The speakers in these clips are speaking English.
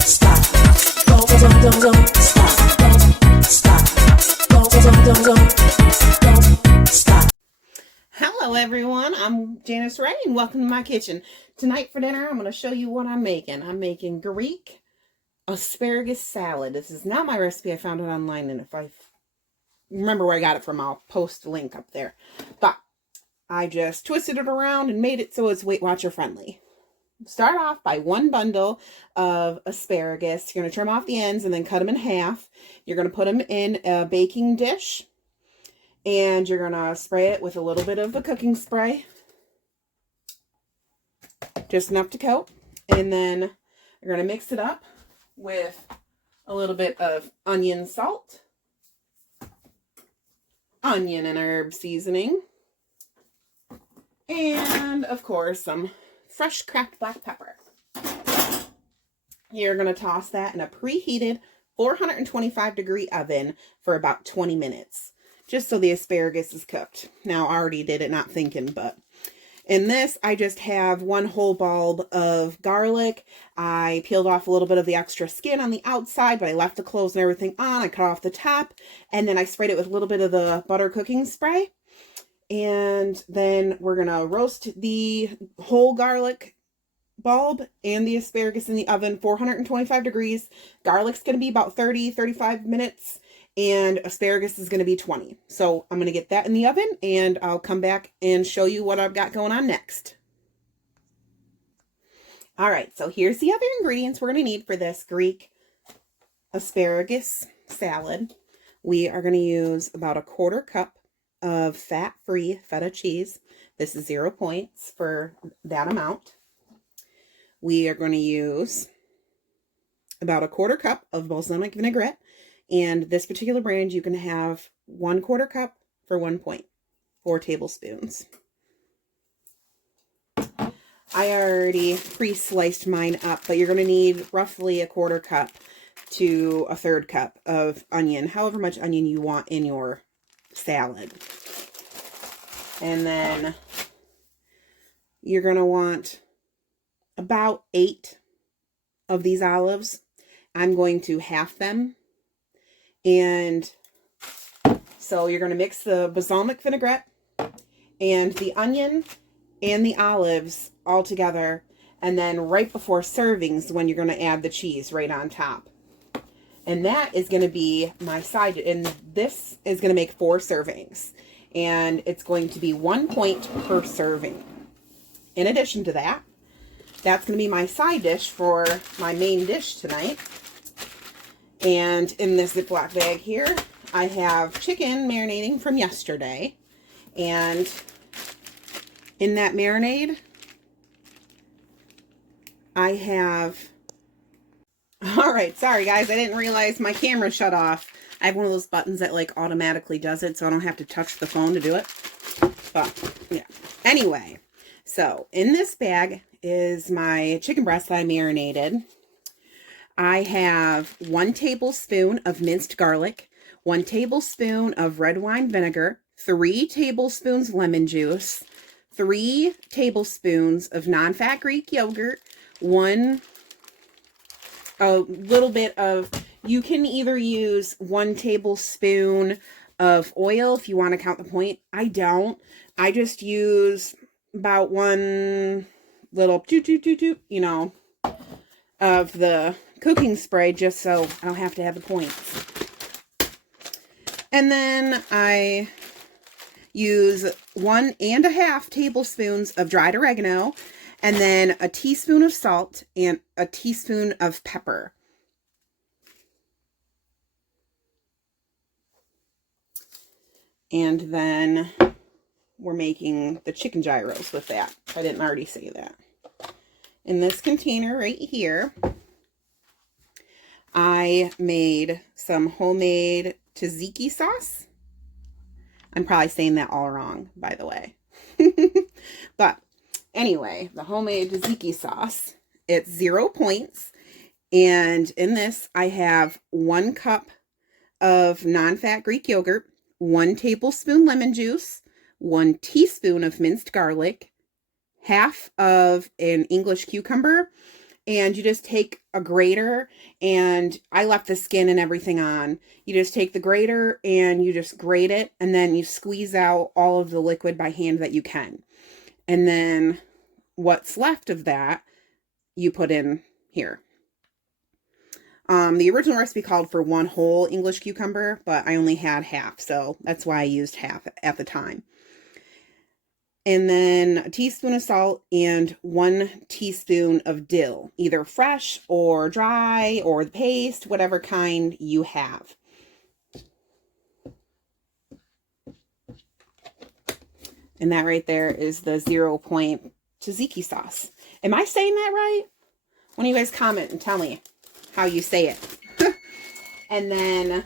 stop. Don't stop. Don't stop. Don't stop. Hello everyone, I'm Janice Ray and welcome to my kitchen. Tonight for dinner I'm going to show you what I'm making. I'm making Greek asparagus salad. This is not my recipe. I found it online, and if I remember where I got it from, I'll post a link up there. But I just twisted it around and made it so it's Weight Watcher friendly. Start off by one bundle of asparagus. You're going to trim off the ends and then cut them in half. You're going to put them in a baking dish. And you're going to spray it with a little bit of the cooking spray. Just enough to coat. And then you're going to mix it up with a little bit of onion salt, onion and herb seasoning, and of course some fresh cracked black pepper. You're going to toss that in a preheated 425-degree oven for about 20 minutes. Just so the asparagus is cooked. Now, I already did it, not thinking, but in this, I just have one whole bulb of garlic. I peeled off a little bit of the extra skin on the outside, but I left the cloves and everything on. I cut off the top, and then I sprayed it with a little bit of the butter cooking spray. And then we're going to roast the whole garlic bulb and the asparagus in the oven, 425 degrees. Garlic's going to be about 30-35 minutes. And asparagus is going to be 20. So I'm going to get that in the oven and I'll come back and show you what I've got going on next. All right, so here's the other ingredients we're going to need for this Greek asparagus salad. We are going to use about a 1/4 cup of fat-free feta cheese. This is 0 points for that amount. We are going to use about a 1/4 cup of balsamic vinaigrette. And this particular brand, you can have 1/4 cup for 1 point, 4 tablespoons. I already pre-sliced mine up, but you're going to need roughly a 1/4 cup to a 1/3 cup of onion, however much onion you want in your salad. And then you're going to want about 8 of these olives. I'm going to half them. And so you're going to mix the balsamic vinaigrette and the onion and the olives all together. And then right before servings, when you're going to add the cheese right on top. And that is going to be my side. And this is going to make 4 servings. And it's going to be 1 point per serving. In addition to that, that's going to be my side dish for my main dish tonight. And in this Ziploc bag here, I have chicken marinating from yesterday. And in that marinade, I have... Alright, sorry guys, I didn't realize my camera shut off. I have one of those buttons that like automatically does it, so I don't have to touch the phone to do it. But, yeah. Anyway, so in this bag is my chicken breast that I marinated. I have 1 tablespoon of minced garlic, 1 tablespoon of red wine vinegar, 3 tablespoons lemon juice, 3 tablespoons of non-fat Greek yogurt, a little bit of, you can either use 1 tablespoon of oil if you want to count the point. I don't. I just use about 1 little you know, of the cooking spray just so I don't have to have the points. And then I use 1.5 tablespoons of dried oregano, and then a teaspoon of salt and a teaspoon of pepper. And then we're making the chicken gyros with that. I didn't already say that. In this container right here, I made some homemade tzatziki sauce. I'm probably saying that all wrong, by the way. But anyway, the homemade tzatziki sauce, it's 0 points. And in this, I have 1 cup of non-fat Greek yogurt, 1 tablespoon lemon juice, 1 teaspoon of minced garlic, half of an English cucumber, and you just take a grater, and I left the skin and everything on. You just take the grater and you just grate it, and then you squeeze out all of the liquid by hand that you can. And then what's left of that, you put in here. The original recipe called for 1 whole English cucumber, but I only had half, so that's why I used half at the time. And then a teaspoon of salt and 1 teaspoon of dill, either fresh or dry or the paste, whatever kind you have. And that right there is the 0-point tzatziki sauce. Am I saying that right? One of you guys comment and tell me how you say it. And then,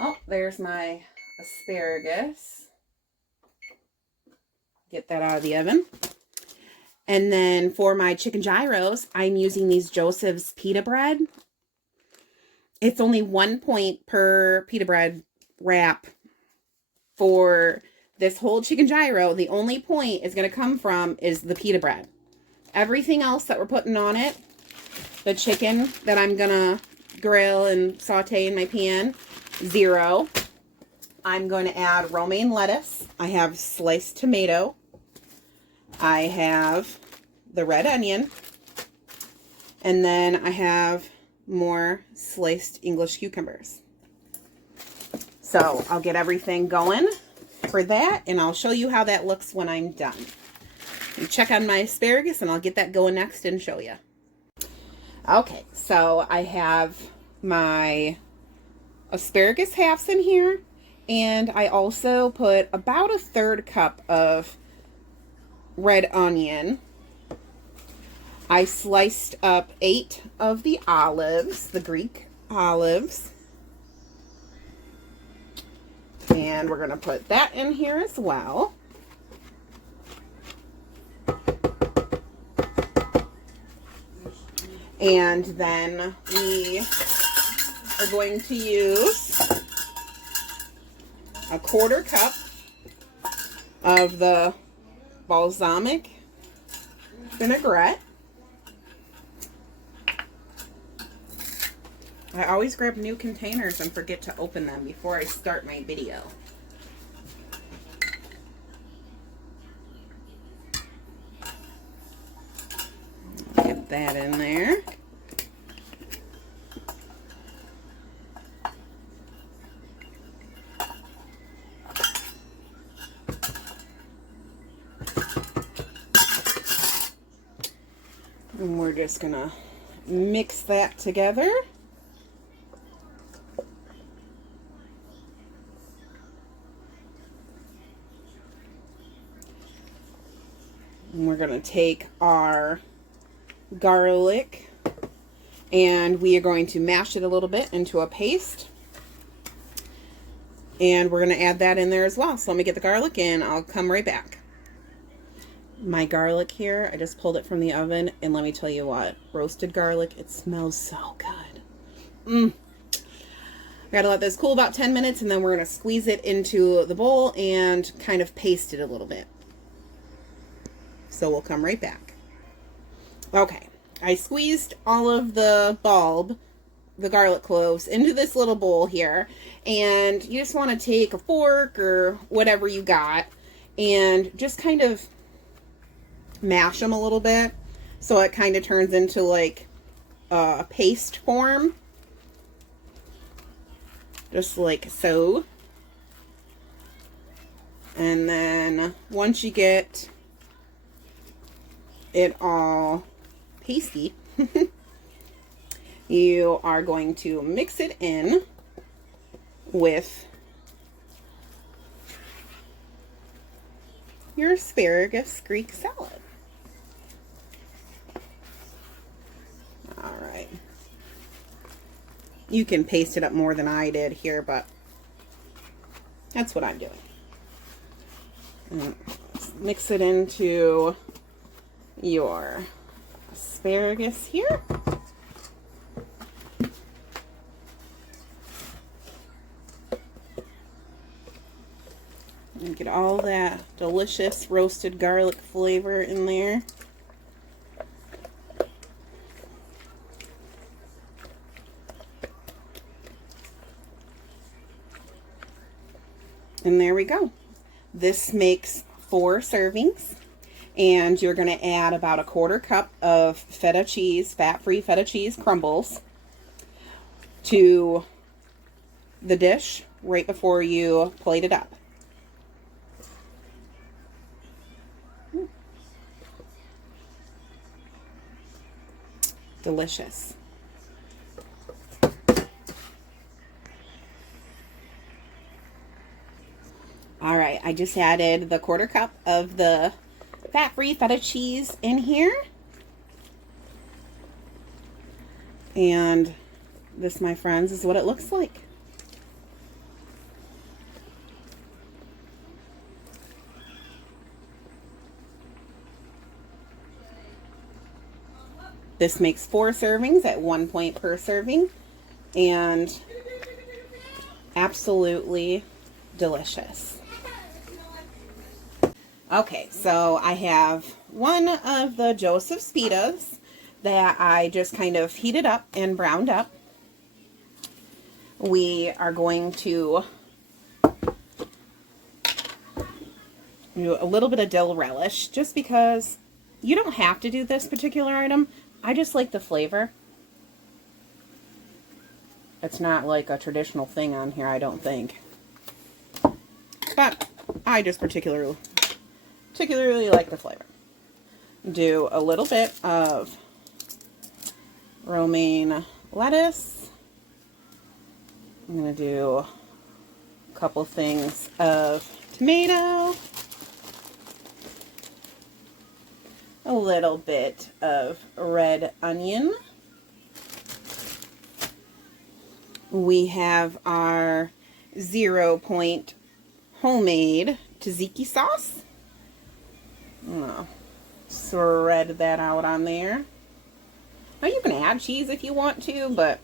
oh, there's my asparagus. Get that out of the oven. And then for my chicken gyros, I'm using these Joseph's pita bread. It's only 1 point per pita bread wrap for this whole chicken gyro. The only point is going to come from is the pita bread. Everything else that we're putting on it, the chicken that I'm going to grill and saute in my pan, 0. I'm going to add romaine lettuce. I have sliced tomato. I have the red onion. And then I have more sliced English cucumbers. So I'll get everything going for that, and I'll show you how that looks when I'm done. You check on my asparagus, and I'll get that going next and show you. Okay, so I have my asparagus halves in here, and I also put about 1/3 cup of red onion. I sliced up 8 of the olives, the Greek olives. And we're going to put that in here as well. And then we are going to use 1/4 cup of the balsamic vinaigrette. I always grab new containers and forget to open them before I start my video. Get that in there. And we're just gonna mix that together. And we're going to take our garlic and we are going to mash it a little bit into a paste. And we're going to add that in there as well. So let me get the garlic and I'll come right back. My garlic here, I just pulled it from the oven, and let me tell you what, roasted garlic, it smells so good. I gotta let this cool about 10 minutes, and then we're going to squeeze it into the bowl and kind of paste it a little bit. So we'll come right back. Okay, I squeezed all of the garlic cloves into this little bowl here, and you just want to take a fork or whatever you got and just kind of mash them a little bit so it kind of turns into like a paste form, just like so. And then once you get it all pasty, you are going to mix it in with your asparagus Greek salad. All right. You can paste it up more than I did here, but that's what I'm doing. And mix it into your asparagus here. And get all that delicious roasted garlic flavor in there. And there we go. This makes 4 servings. And you're going to add about a 1/4 cup of feta cheese, fat-free feta cheese crumbles to the dish right before you plate it up. Delicious. All right, I just added the 1/4 cup of the fat-free feta cheese in here. And this, my friends, is what it looks like. This makes 4 servings at 1 point per serving, and absolutely delicious. Okay, so I have one of the Joseph's pitas that I just kind of heated up and browned up. We are going to do a little bit of dill relish, just because you don't have to do this particular item. I just like the flavor. It's not like a traditional thing on here, I don't think. But I just particularly like the flavor. Do a little bit of romaine lettuce. I'm going to do a couple things of tomato. A little bit of red onion. We have our 0 point homemade tzatziki sauce. Spread that out on there. Now you can add cheese if you want to, but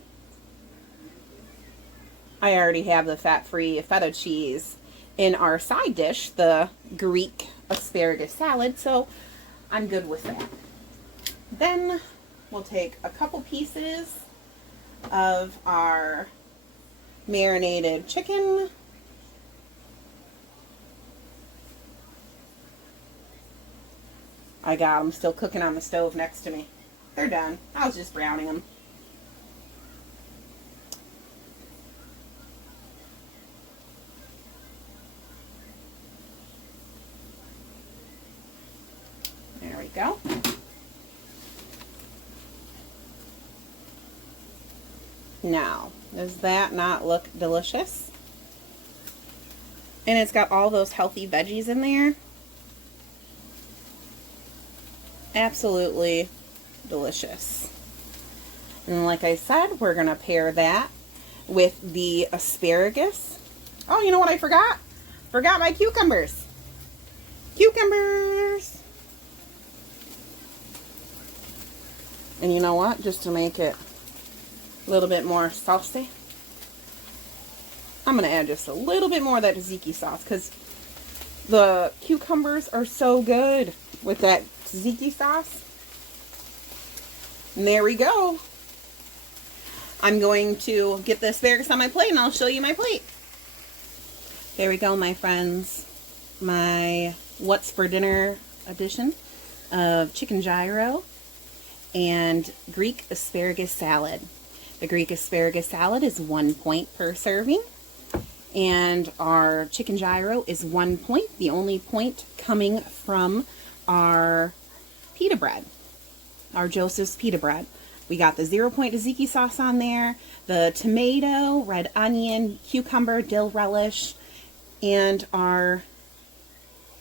I already have the fat-free feta cheese in our side dish, the Greek asparagus salad, so I'm good with that. Then we'll take a couple pieces of our marinated chicken. I got them still cooking on the stove next to me. They're done. I was just browning them. There we go. Now, does that not look delicious? And it's got all those healthy veggies in there. Absolutely delicious. And like I said, we're going to pair that with the asparagus. Oh, you know what I forgot? Forgot my cucumbers. Cucumbers! And you know what? Just to make it a little bit more saucy, I'm going to add just a little bit more of that tzatziki sauce, because the cucumbers are so good with that tzatziki sauce. And there we go. I'm going to get the asparagus on my plate and I'll show you my plate. There we go, my friends. My what's for dinner edition of chicken gyro and Greek asparagus salad. The Greek asparagus salad is 1 point per serving, and our chicken gyro is 1 point, the only point coming from our pita bread, our Joseph's pita bread. We got the 0 point tzatziki sauce on there, the tomato, red onion, cucumber, dill relish, and our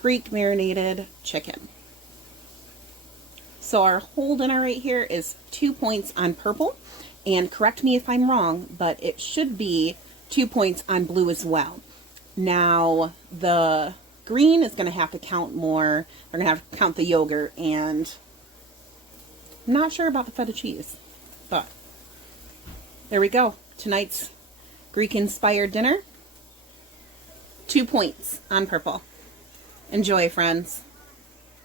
Greek marinated chicken. So our whole dinner right here is 2 points on purple, and correct me if I'm wrong, but it should be 2 points on blue as well. Now, the green is going to have to count more. We're going to have to count the yogurt, and I'm not sure about the feta cheese, but there we go. Tonight's Greek-inspired dinner, 2 points on purple. Enjoy, friends.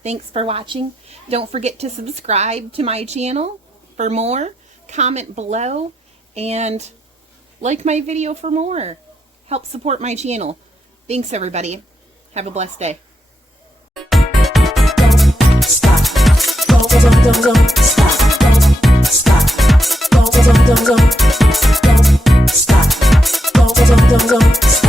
Thanks for watching. Don't forget to subscribe to my channel for more. Comment below and like my video for more. Help support my channel. Thanks, everybody. Have a blessed day. Stop. Don't stop. Don't stop. Don't stop. Don't stop.